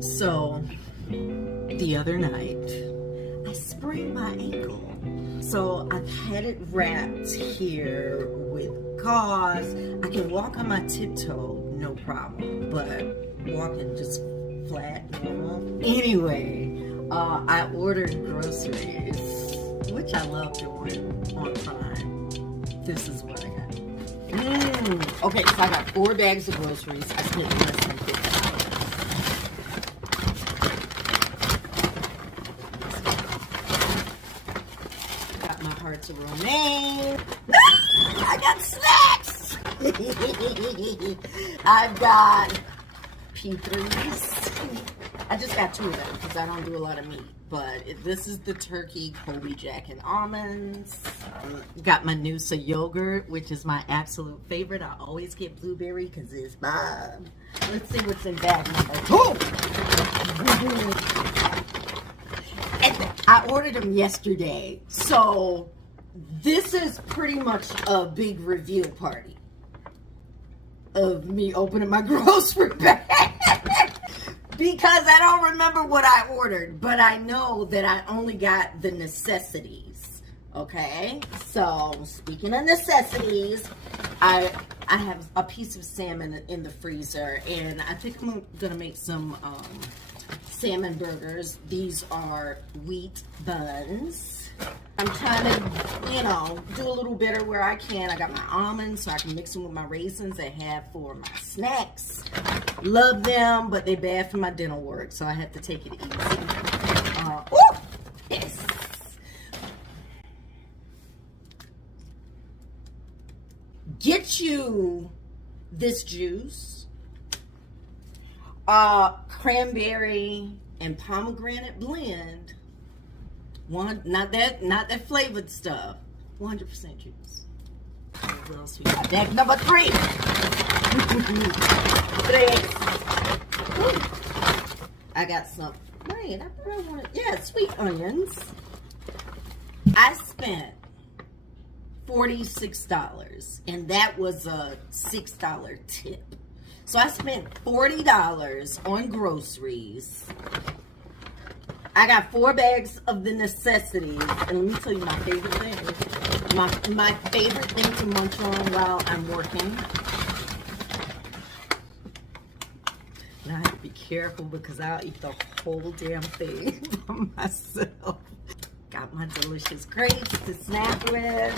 So, the other night, I sprained my ankle. So I've had it wrapped here with gauze. I can walk on my tiptoe, no problem, but walking just flat, normal. Anyway, I ordered groceries, which I love doing on Prime. This is what I got. Okay, so I got 4 bags of groceries. I spent less than $50. Got my hearts of romaine. I got snacks. I've got P3s. I just got 2 of them because I don't do a lot of meat. But this is the turkey Colby Jack and almonds. Got my Noosa yogurt, which is my absolute favorite. I always get blueberry because it's mine. Let's see what's in bag number 2. And I ordered them yesterday. So this is pretty much a big reveal party of me opening my grocery bag. Because I don't remember what I ordered, but I know that I only got the necessities, okay? So, speaking of necessities, I have a piece of salmon in the freezer, and I think I'm gonna make some salmon burgers. These are wheat buns. I'm trying to, do a little better where I can. I got my almonds, so I can mix them with my raisins I have for my snacks. Love them, but they're bad for my dental work, so I have to take it easy. Yes. Get you this juice. Cranberry and pomegranate blend. Not that flavored stuff. 100% juice. What else we got? Bag number 3. 3. I got some. Wait, I thought I wanted. Yeah, sweet onions. I spent $46, and that was a $6 tip. So I spent $40 on groceries. I got 4 bags of the necessities, and let me tell you my favorite thing. My favorite thing to munch on while I'm working. And I have to be careful because I'll eat the whole damn thing for myself. Got my delicious grapes to snack with.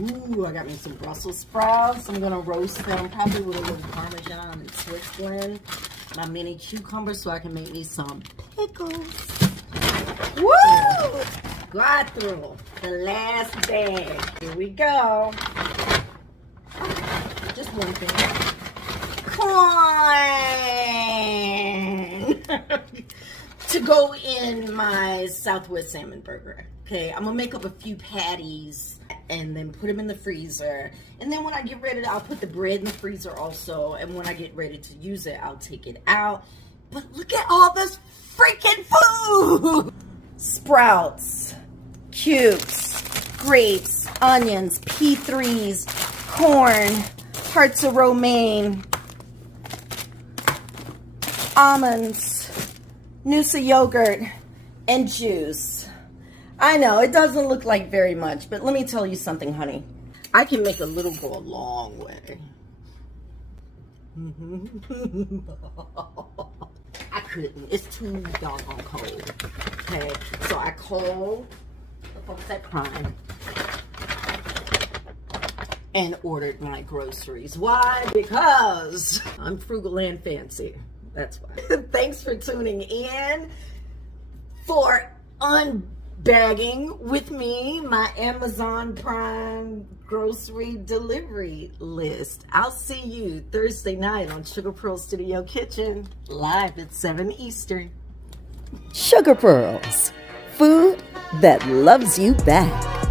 Ooh, I got me some Brussels sprouts. I'm gonna roast them probably with a little Parmesan and Swiss blend. My mini cucumbers so I can make me some pickles. Woo! Got through the last bag. Here we go. Just one thing. Corn! To go in my Southwest salmon burger. Okay, I'm gonna make up a few patties and then put them in the freezer. And then when I get ready, I'll put the bread in the freezer also. And when I get ready to use it, I'll take it out. But look at all this freaking food! Sprouts, cubes, grapes, onions, P3s, corn, hearts of romaine, almonds, Noosa yogurt, and juice. I know, it doesn't look like very much, but let me tell you something, honey. I can make a little go a long way. I couldn't. It's too doggone cold. Okay, so I called the folks at Prime and ordered my groceries. Why? Because I'm frugal and fancy. That's why. Thanks for tuning in for unbagging with me, my Amazon Prime grocery delivery list. I'll see you Thursday night on Sugar Pearl Studio Kitchen, live at 7 Eastern. Sugar Pearls, food that loves you back.